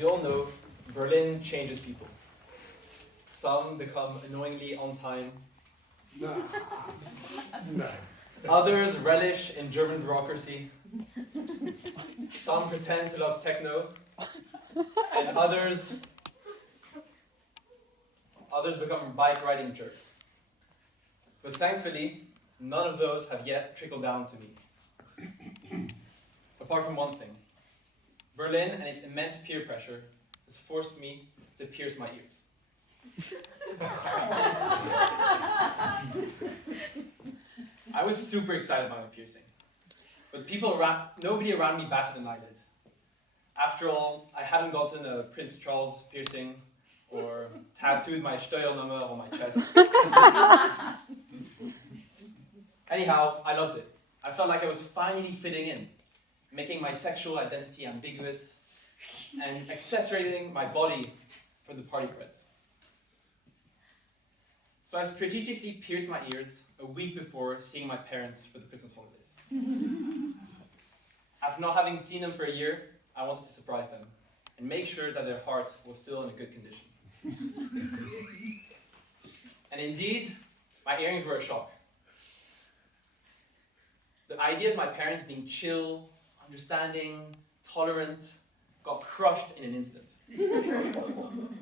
you all know, Berlin changes people. Some become annoyingly on time. No. Others relish in German bureaucracy. Some pretend to love techno. And others become bike riding jerks. But thankfully, none of those have yet trickled down to me. Apart from one thing. Berlin and its immense peer pressure has forced me to pierce my ears. I was super excited about my piercing. But nobody around me batted an eyelid. After all, I hadn't gotten a Prince Charles piercing or tattooed my Steuernummer on my chest. Anyhow, I loved it. I felt like I was finally fitting in, making my sexual identity ambiguous and accentuating my body for the party creds. So I strategically pierced my ears a week before seeing my parents for the Christmas holidays. After not having seen them for a year, I wanted to surprise them and make sure that their heart was still in a good condition. And indeed, my earrings were a shock. The idea of my parents being chill, understanding, tolerant, got crushed in an instant.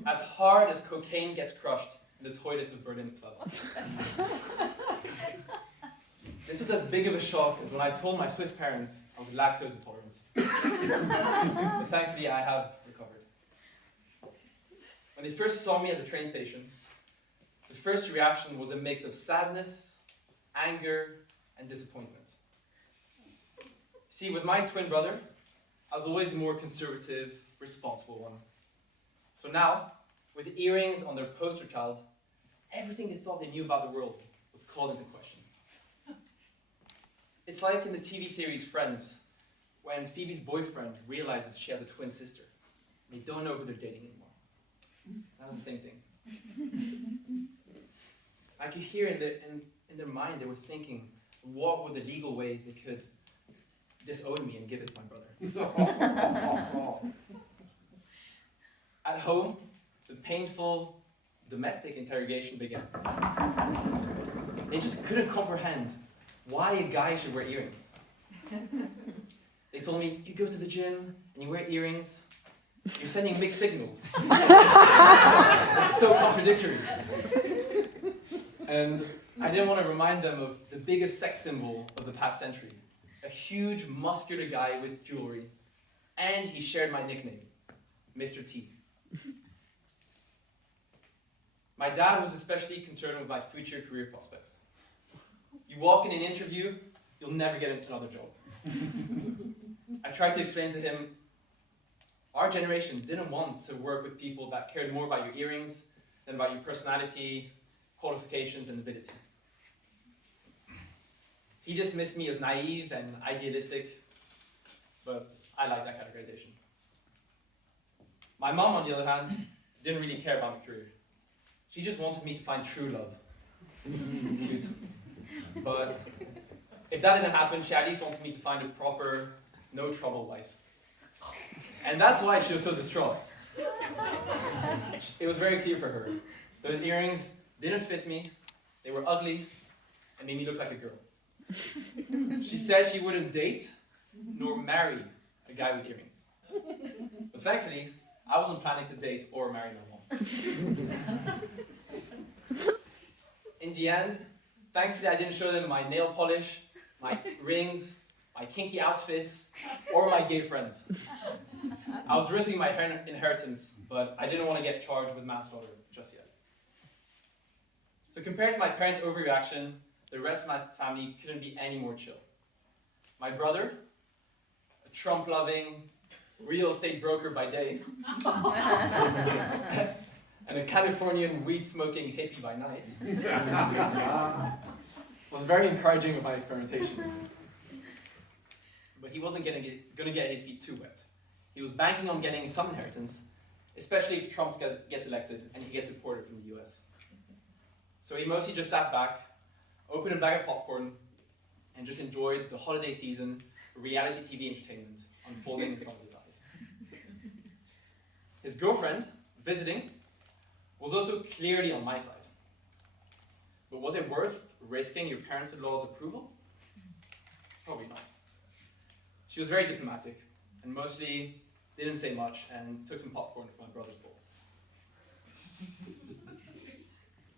As hard as cocaine gets crushed in the toilets of Berlin Club. This was as big of a shock as when I told my Swiss parents I was lactose intolerant. But thankfully, I have recovered. When they first saw me at the train station, the first reaction was a mix of sadness, anger, and disappointment. See, with my twin brother, I was always the more conservative, responsible one. So now, with earrings on their poster child, everything they thought they knew about the world was called into question. It's like in the TV series Friends, when Phoebe's boyfriend realizes she has a twin sister. They don't know who they're dating anymore. That was the same thing. I could hear in their mind they were thinking, what were the legal ways they could disown me and give it to my brother? At home, the painful domestic interrogation began. They just couldn't comprehend why a guy should wear earrings. They told me, you go to the gym and you wear earrings, you're sending mixed signals. It's so contradictory. And I didn't want to remind them of the biggest sex symbol of the past century. A huge, muscular guy with jewelry. And he shared my nickname, Mr. T. My dad was especially concerned with my future career prospects. You walk in an interview, you'll never get another job. I tried to explain to him, our generation didn't want to work with people that cared more about your earrings than about your personality, qualifications, and ability. He dismissed me as naive and idealistic, but I like that categorization. My mom, on the other hand, didn't really care about my career. She just wanted me to find true love. Cute. But if that didn't happen, she at least wanted me to find a proper, no-trouble wife. And that's why she was so distraught. It was very clear for her. Those earrings didn't fit me, they were ugly, and made me look like a girl. She said she wouldn't date nor marry a guy with earrings. But thankfully, I wasn't planning to date or marry my mom. In the end, thankfully I didn't show them my nail polish, my rings, my kinky outfits, or my gay friends. I was risking my inheritance, but I didn't want to get charged with manslaughter just yet. So compared to my parents' overreaction, the rest of my family couldn't be any more chill. My brother, a Trump-loving real estate broker by day, and a Californian weed-smoking hippie by night, was very encouraging of my experimentation. But he wasn't going to get his feet too wet. He was banking on getting some inheritance, especially if Trump gets elected and he gets deported from the US. So he mostly just sat back, opened a bag of popcorn, and just enjoyed the holiday season reality TV entertainment unfolding in front of his eyes. His girlfriend, visiting, was also clearly on my side. But was it worth risking your parents-in-law's approval? Probably not. She was very diplomatic, and mostly didn't say much, and took some popcorn from my brother's bowl.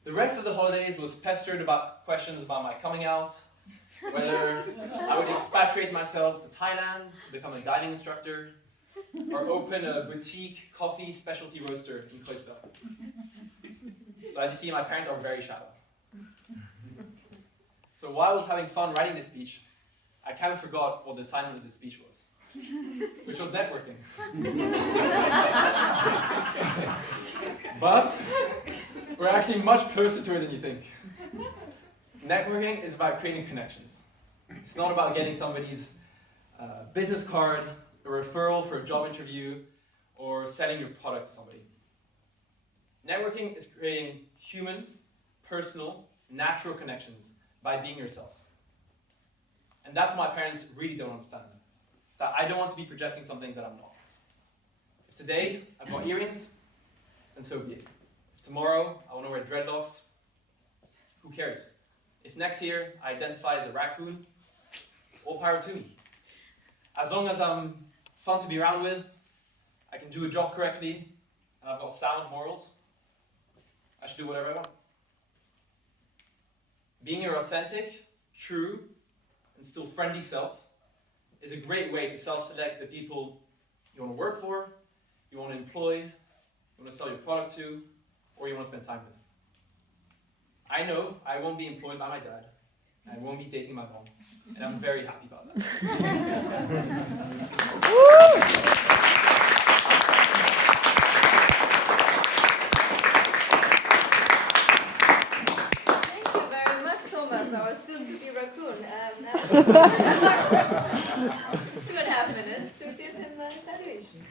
The rest of the holidays was pestered about questions about my coming out, whether I would expatriate myself to Thailand to become a diving instructor, or open a boutique coffee specialty roaster in Kreuzberg. So as you see, my parents are very shallow. So while I was having fun writing this speech, I kind of forgot what the assignment of this speech was, which was networking. But we're actually much closer to it than you think. Networking is about creating connections. It's not about getting somebody's business card, a referral for a job interview, or selling your product to somebody. Networking is creating human, personal, natural connections by being yourself. And that's what my parents really don't understand. That I don't want to be projecting something that I'm not. If today I've got earrings, then so be it. If tomorrow I want to wear dreadlocks, who cares? If next year I identify as a raccoon, all power to me. As long as I'm fun to be around with, I can do a job correctly, and I've got sound morals, I should do whatever I want. Being your authentic, true, and still friendly self is a great way to self-select the people you want to work for, you want to employ, you want to sell your product to, or you want to spend time with. I know I won't be employed by my dad, and I won't be dating my mom, and I'm very happy about that. Thank you very much, Thomas, our soon-to-be raccoon. 2.5 minutes to give him an evaluation.